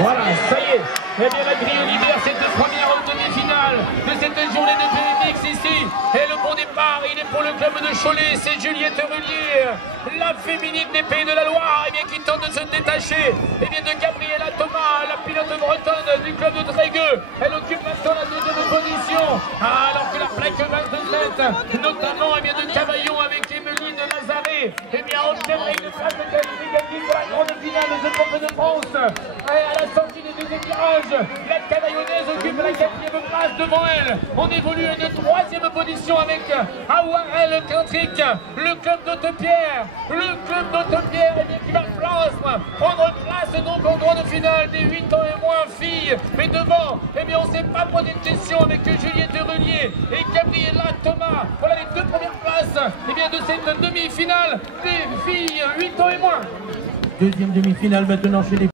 Voilà, ça y est. Eh bien, la grille libère cette première demi-finale de cette journée de BMX ici. Et le bon départ, il est pour le club de Cholet. C'est Juliette Rullier, la féminine des Pays de la Loire, eh bien, qui tente de se détacher de Gabriela Thomas, la pilote bretonne du club de Trégueux. Elle occupe maintenant la deuxième position. Alors que la plaque 27, notamment de Cavaillon avec Emeline Lazare, obtiendrait une place de qualificative pour la grande finale de ce Coupe de France. Et à la sortie des deux éclairages, la Cavaillonnaise occupe la 4e place devant elle. On évolue à une 3e position avec Awarel Quintric, le club d'Hautepierre. Le club d'Hautepierre qui va prendre place donc en grande finale des 8 ans et moins filles. Mais devant, on ne s'est pas posé de question avec Juliette Rullier et Gabriela Thomas. Voilà les deux premières places de cette demi-finale des filles 8 ans et moins. Deuxième demi-finale maintenant chez les